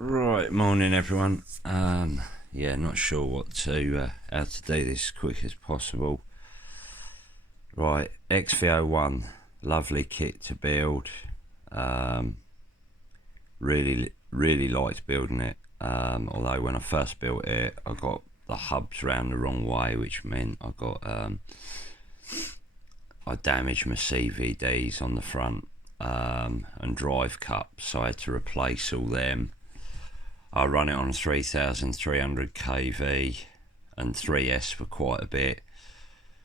Right, morning everyone. Yeah, not sure how to do this as quick as possible. Right, XV01, lovely kit to build. Really liked building it. Although when I first built it, I got the hubs round the wrong way, which meant I damaged my CVDs on the front and drive cups, so I had to replace all them. I run it on 3300 kV and 3S for quite a bit,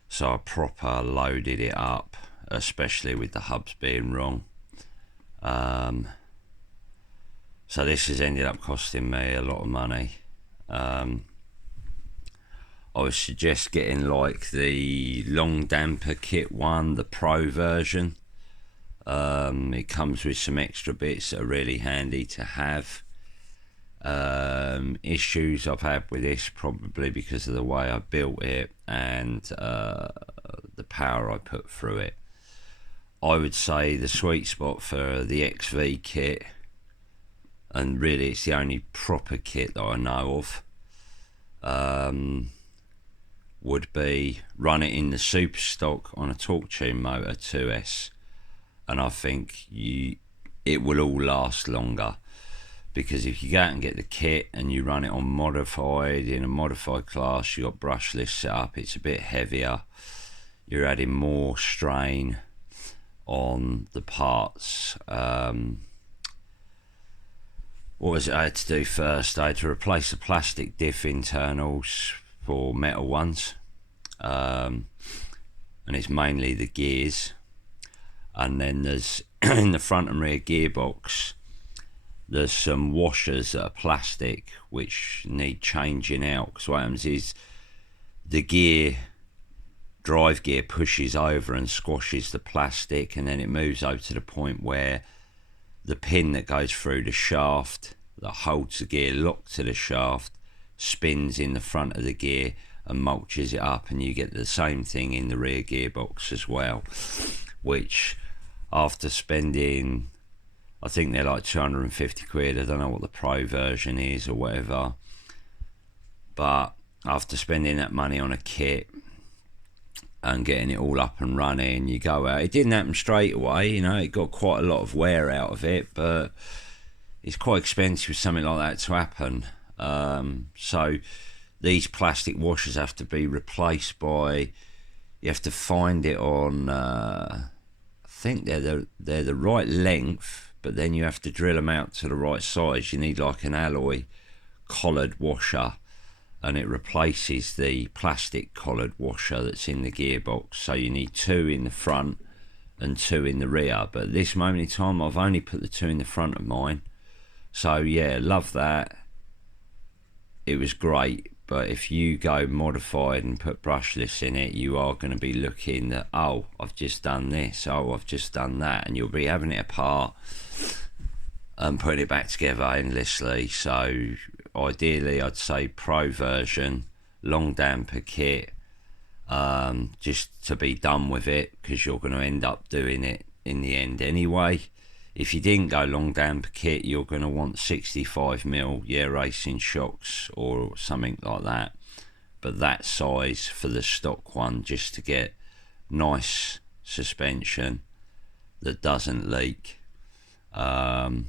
so I proper loaded it up, especially with the hubs being wrong. So this has ended up costing me a lot of money. I would suggest getting like the long damper kit one, the pro version. It comes with some extra bits that are really handy to have. Issues I've had with this probably because of the way I built it and the power I put through it. I would say the sweet spot for the XV kit, and really it's the only proper kit that I know of, would be run it in the super stock on a torque tune motor 2S, and I think it will all last longer. Because if you go out and get the kit and you run it on modified, in a modified class, you got brushless set up, it's a bit heavier, you're adding more strain on the parts. What was it I had to do first? I had to replace the plastic diff internals for metal ones, and it's mainly the gears. And then there's in the front and rear gearbox, there's some washers that are plastic which need changing out, because what happens is the drive gear pushes over and squashes the plastic, and then it moves over to the point where the pin that goes through the shaft that holds the gear locked to the shaft spins in the front of the gear and mulches it up, and you get the same thing in the rear gearbox as well, which after spending, I think they're like 250 quid. I don't know what the pro version is or whatever. But after spending that money on a kit and getting it all up and running, you go out. It didn't happen straight away, it got quite a lot of wear out of it, but it's quite expensive for something like that to happen. So these plastic washers have to be replaced by, you have to find it on, I think they're the right length, but then you have to drill them out to the right size. You need like an alloy collared washer, and it replaces the plastic collared washer that's in the gearbox. So you need two in the front and two in the rear, but at this moment in time I've only put the two in the front of mine. So yeah, love that. It was great. But if you go modified and put brushless in it, you are going to be looking at, oh, I've just done this, oh, I've just done that, and you'll be having it apart and putting it back together endlessly. So ideally I'd say pro version, long damper kit, just to be done with it, because you're going to end up doing it in the end anyway. If you didn't go long damper kit, you're going to want 65mm racing shocks or something like that, but that size for the stock one, just to get nice suspension that doesn't leak. I've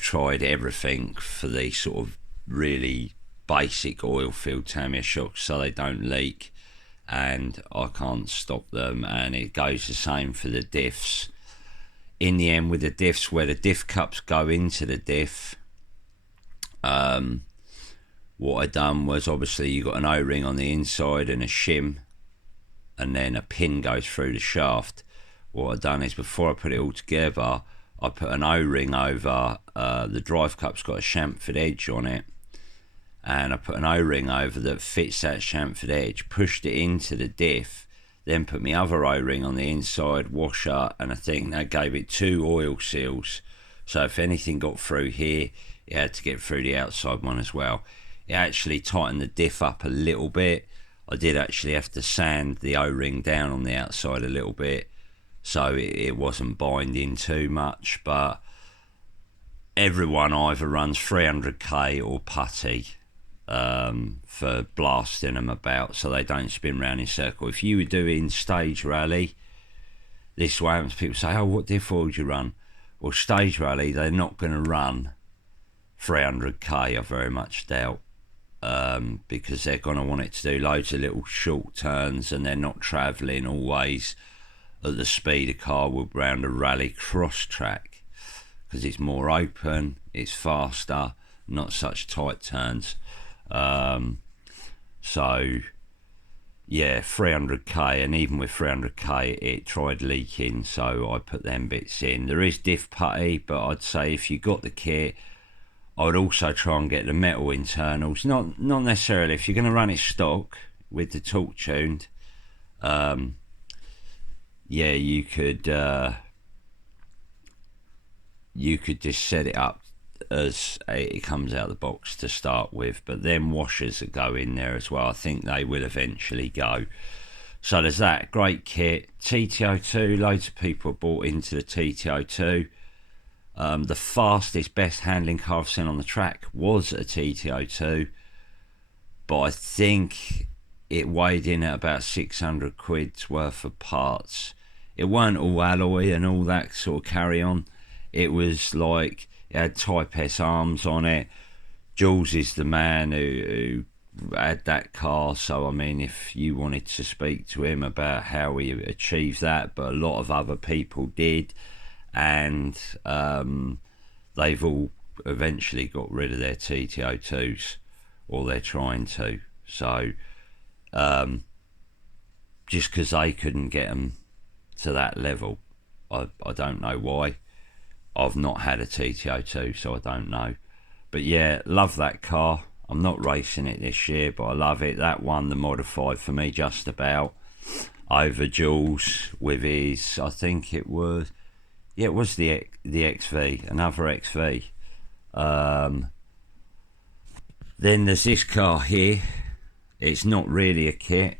tried everything for these sort of really basic oil filled Tamiya shocks so they don't leak, and I can't stop them, and it goes the same for the diffs. In the end, with the diffs, where the diff cups go into the diff, what I done was, obviously you got an O-ring on the inside and a shim, and then a pin goes through the shaft. What I done is, before I put it all together, I put an O-ring over, the drive cup's got a chamfered edge on it, and I put an O-ring over that fits that chamfered edge, pushed it into the diff, then put my other O-ring on the inside washer, and I think that gave it two oil seals, so if anything got through here, it had to get through the outside one as well. It actually tightened the diff up a little bit. I did actually have to sand the O-ring down on the outside a little bit, so it wasn't binding too much, but everyone either runs 300k or putty for blasting them about so they don't spin round in circle. If you were doing stage rally, this is what happens. People say, oh, what diff oil do you run? Well, stage rally, they're not going to run 300k, I very much doubt, because they're going to want it to do loads of little short turns, and they're not travelling always at the speed a car would round a rally cross track, because it's more open, it's faster, not such tight turns. So yeah, 300k, and even with 300k it tried leaking, so I put them bits in. There is diff putty, but I'd say if you got the kit, I would also try and get the metal internals. Not necessarily if you're going to run it stock with the torque tuned. Yeah, you could just set it up as it comes out of the box to start with, but then washers that go in there as well, I think they will eventually go. So there's that. Great kit. TT02, loads of people bought into the TT02. The fastest, best handling car I've seen on the track was a TT02, but I think it weighed in at about 600 quid's worth of parts. It weren't all alloy and all that sort of carry on. It was like, it had Type S arms on it. Jules is the man who had that car, so I mean, if you wanted to speak to him about how he achieved that, but a lot of other people did, and they've all eventually got rid of their TT02s, or they're trying to. So just because they couldn't get them to that level, I don't know why. I've not had a TT02, so I don't know. But yeah, love that car. I'm not racing it this year, but I love it. That won the modified for me just about, over Jules with his, I think it was, yeah, it was the XV, another XV. Then there's this car here. It's not really a kit.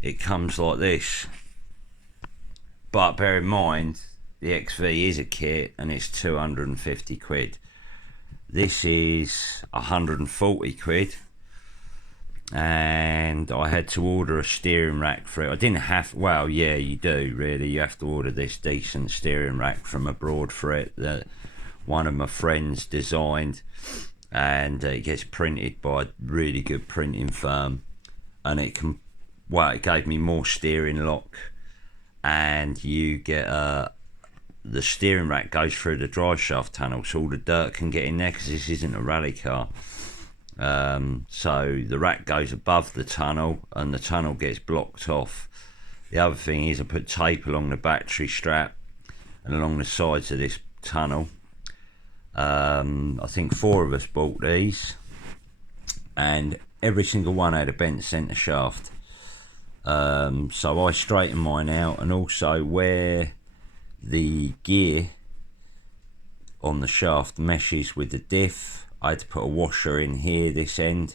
It comes like this. But bear in mind, the XV is a kit and it's 250 quid. This is 140 quid. And I had to order a steering rack for it. I didn't have, well, yeah, you do really. You have to order this decent steering rack from abroad for it that one of my friends designed, and it gets printed by a really good printing firm, and it can, well, it gave me more steering lock, and you get the steering rack goes through the drive shaft tunnel, so all the dirt can get in there, because this isn't a rally car. So the rack goes above the tunnel and the tunnel gets blocked off. The other thing is I put tape along the battery strap and along the sides of this tunnel. I think 4 of us bought these, and every single one had a bent centre shaft. So I straightened mine out, and also where the gear on the shaft meshes with the diff, I had to put a washer in here this end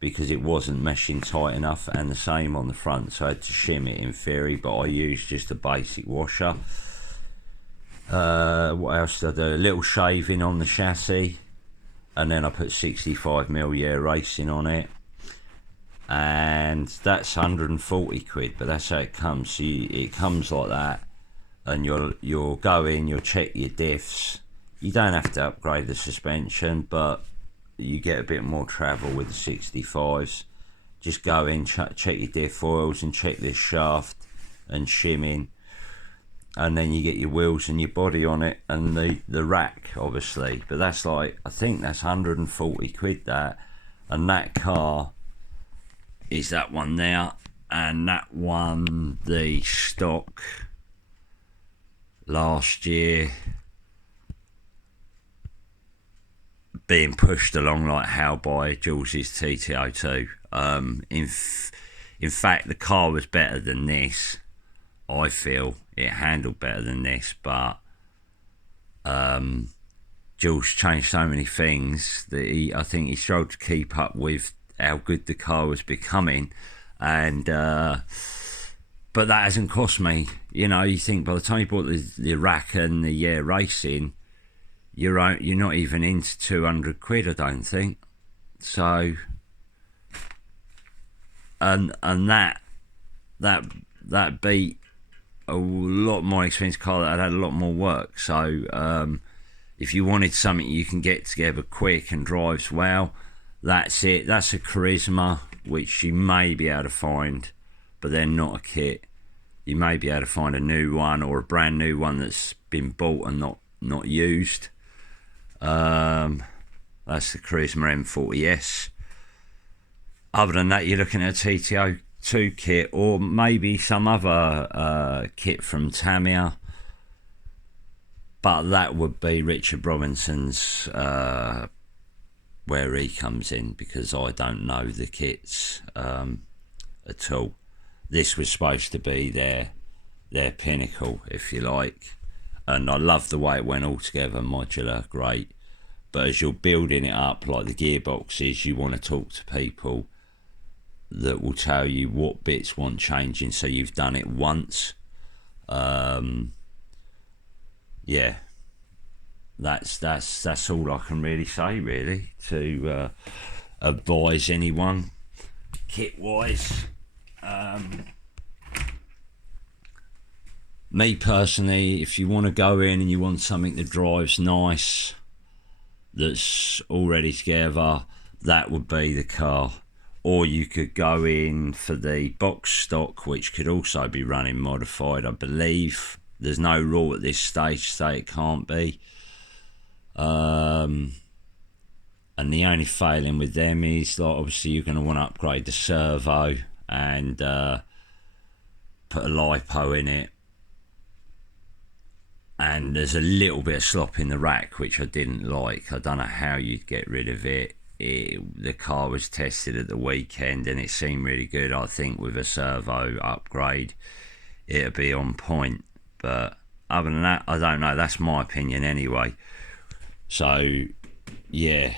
because it wasn't meshing tight enough, and the same on the front, so I had to shim it in theory, but I used just a basic washer. What else did I do? A little shaving on the chassis, and then I put 65mm Yeah Racing on it, and that's 140 quid, but that's how it comes. So it comes like that, and you'll go in, you'll check your diffs. You don't have to upgrade the suspension, but you get a bit more travel with the 65s. Just go in, check your diff oils and check this shaft and shimming, and then you get your wheels and your body on it, and the rack obviously. But that's like, I think that's 140 quid that, and that car is that one there, and that one the stock last year, being pushed along like how by Jules's TT02. In fact, the car was better than this. I feel it handled better than this, but Jules changed so many things that I think he struggled to keep up with how good the car was becoming, and but that hasn't cost me. You know, you think by the time you bought the rack and the Yeah Racing, you're not even into 200 quid, I don't think. So, and that beat a lot more expensive car that had a lot more work. So, if you wanted something you can get together quick and drives well, that's it. That's a Charisma, which you may be able to find, but they're not a kit. You may be able to find a new one or a brand new one that's been bought and not used. That's the Charisma M40S. Other than that, you're looking at a TT02 kit, or maybe some other kit from Tamiya. But that would be Richard Robinson's where he comes in, because I don't know the kits at all. This was supposed to be their pinnacle, if you like, and I love the way it went all together, modular, great. But as you're building it up, like the gearboxes, you want to talk to people that will tell you what bits want changing, so you've done it once. Yeah, that's all I can really say, really, to advise anyone kit wise. Me personally, if you want to go in and you want something that drives nice, that's already together, that would be the car. Or you could go in for the box stock, which could also be running modified, I believe. There's no rule at this stage to say it can't be. And the only failing with them is, like, obviously you're going to want to upgrade the servo and put a LiPo in it. And there's a little bit of slop in the rack, which I didn't like. I don't know how you'd get rid of it. The car was tested at the weekend and it seemed really good. I think with a servo upgrade, it'll be on point. But other than that, I don't know. That's my opinion anyway. So, yeah,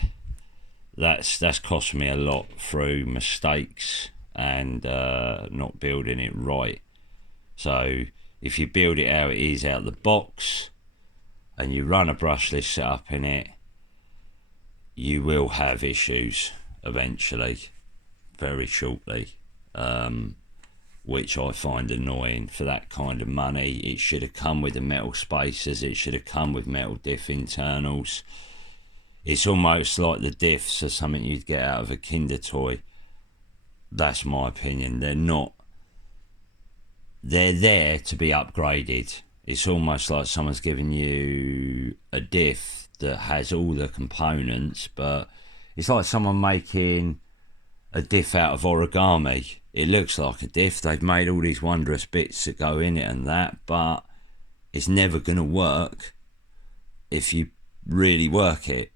that's cost me a lot through mistakes and not building it right. So, if you build it how it is out the box and you run a brushless setup in it, you will have issues eventually, very shortly, which I find annoying. For that kind of money, it should have come with the metal spacers, it should have come with metal diff internals. It's almost like the diffs are something you'd get out of a Kinder toy. That's my opinion. They're there to be upgraded. It's almost like someone's giving you a diff that has all the components, but it's like someone making a diff out of origami. It looks like a diff. They've made all these wondrous bits that go in it and that, but it's never going to work if you really work it.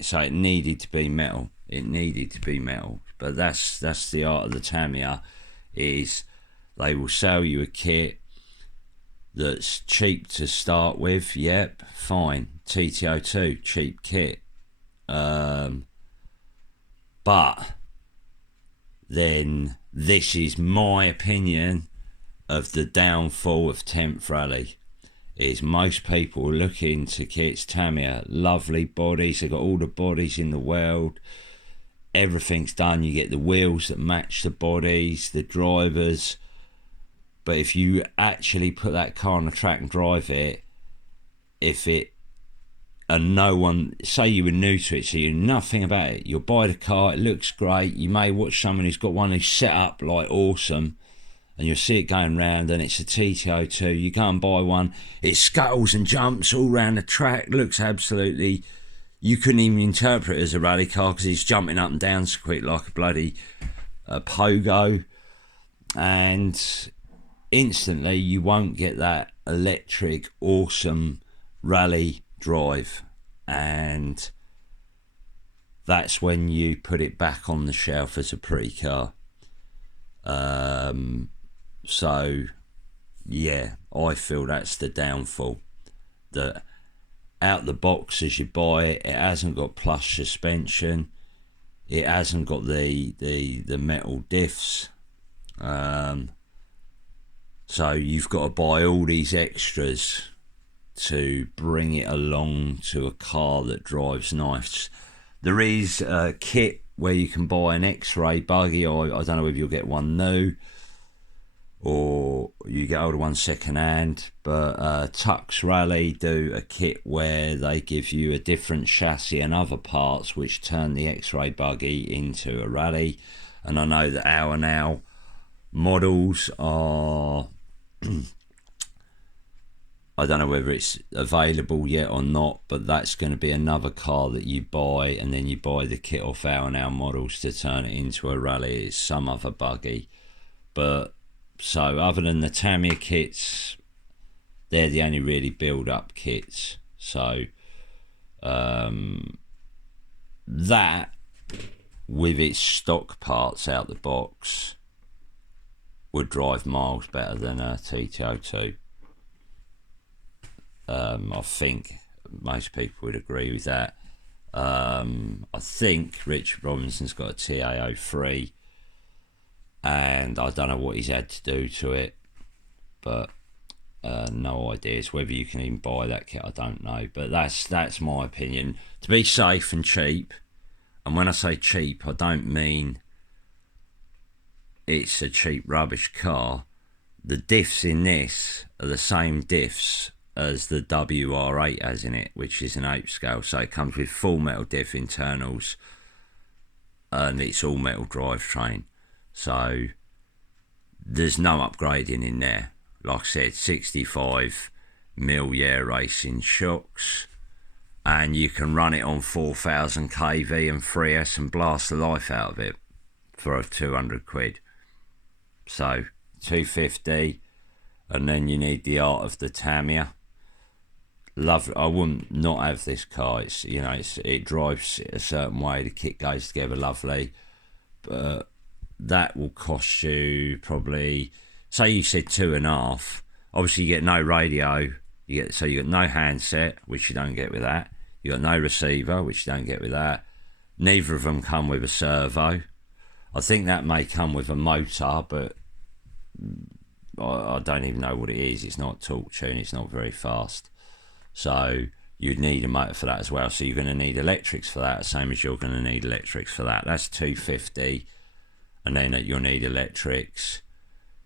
So it needed to be metal. It needed to be metal. But that's the art of the Tamiya, is they will sell you a kit that's cheap to start with. Yep, fine. TT02, cheap kit. But then this is my opinion of the downfall of 10th Rally. Is most people look into kits. Tamiya, lovely bodies. They've got all the bodies in the world. Everything's done. You get the wheels that match the bodies, the drivers. But if you actually put that car on the track and drive it, and no one, say you were new to it, so you know nothing about it, you'll buy the car, it looks great, you may watch someone who's got one who's set up like awesome, and you'll see it going round and it's a TT02, you go and buy one, it scuttles and jumps all round the track, looks absolutely, you couldn't even interpret it as a rally car because it's jumping up and down so quick like a bloody pogo, and instantly you won't get that electric awesome rally drive, and that's when you put it back on the shelf as a pre-car. So yeah, I feel that's the downfall, that out the box as you buy it, it hasn't got plush suspension, it hasn't got the metal diffs, so you've got to buy all these extras to bring it along to a car that drives nice. There is a kit where you can buy an X-ray buggy. I don't know if you'll get one new or you get older one second hand, but Tux Rally do a kit where they give you a different chassis and other parts which turn the X-ray buggy into a rally. And I know that our now models are I don't know whether it's available yet or not, but that's going to be another car that you buy, and then you buy the kit off our now models to turn it into a rally. It's some other buggy. But so other than the Tamiya kits, they're the only really build-up kits. So that, with its stock parts out the box, would drive miles better than a TT02. I think most people would agree with that. I think Richard Robinson's got a TA03, and I don't know what he's had to do to it, but no ideas. Whether you can even buy that kit, I don't know. But that's my opinion. To be safe and cheap, and when I say cheap, I don't mean it's a cheap rubbish car. The diffs in this are the same diffs as the WR8 has in it, which is an 8 scale. So it comes with full metal diff internals, and it's all metal drivetrain. So there's no upgrading in there. Like I said, 65 mil racing shocks, and you can run it on 4000 kV and 3S and blast the life out of it for 200 quid. So 250, and then you need the art of the Tamiya. Love. I wouldn't not have this car. It's, you know, it drives a certain way. The kit goes together lovely, but that will cost you probably, say you said 2.5. Obviously you get no radio. You get no handset, which you don't get with that. You got no receiver, which you don't get with that. Neither of them come with a servo. I think that may come with a motor, but I don't even know what it is. It's not torque tune. It's not very fast. So you'd need a motor for that as well. So you're going to need electrics for that, same as you're going to need electrics for that. That's 250, and then you'll need electrics.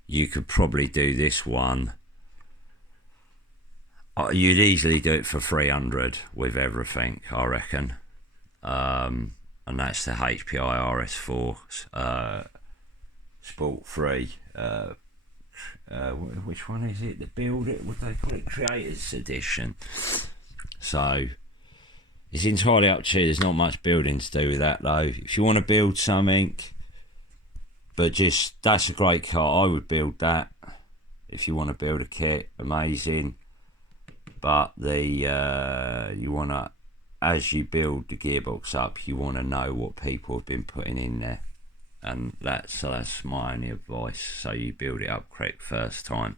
You could probably do this one. You'd easily do it for 300 with everything, I reckon. And that's the HPI RS4 Sport 3. Which one is it? The Build It, what they call it, Creators Edition. So it's entirely up to you. There's not much building to do with that though. If you want to build something, but just, that's a great car. I would build that. If you want to build a kit, amazing. But you want to, as you build the gearbox up, you want to know what people have been putting in there. And that's my only advice. So you build it up correct first time.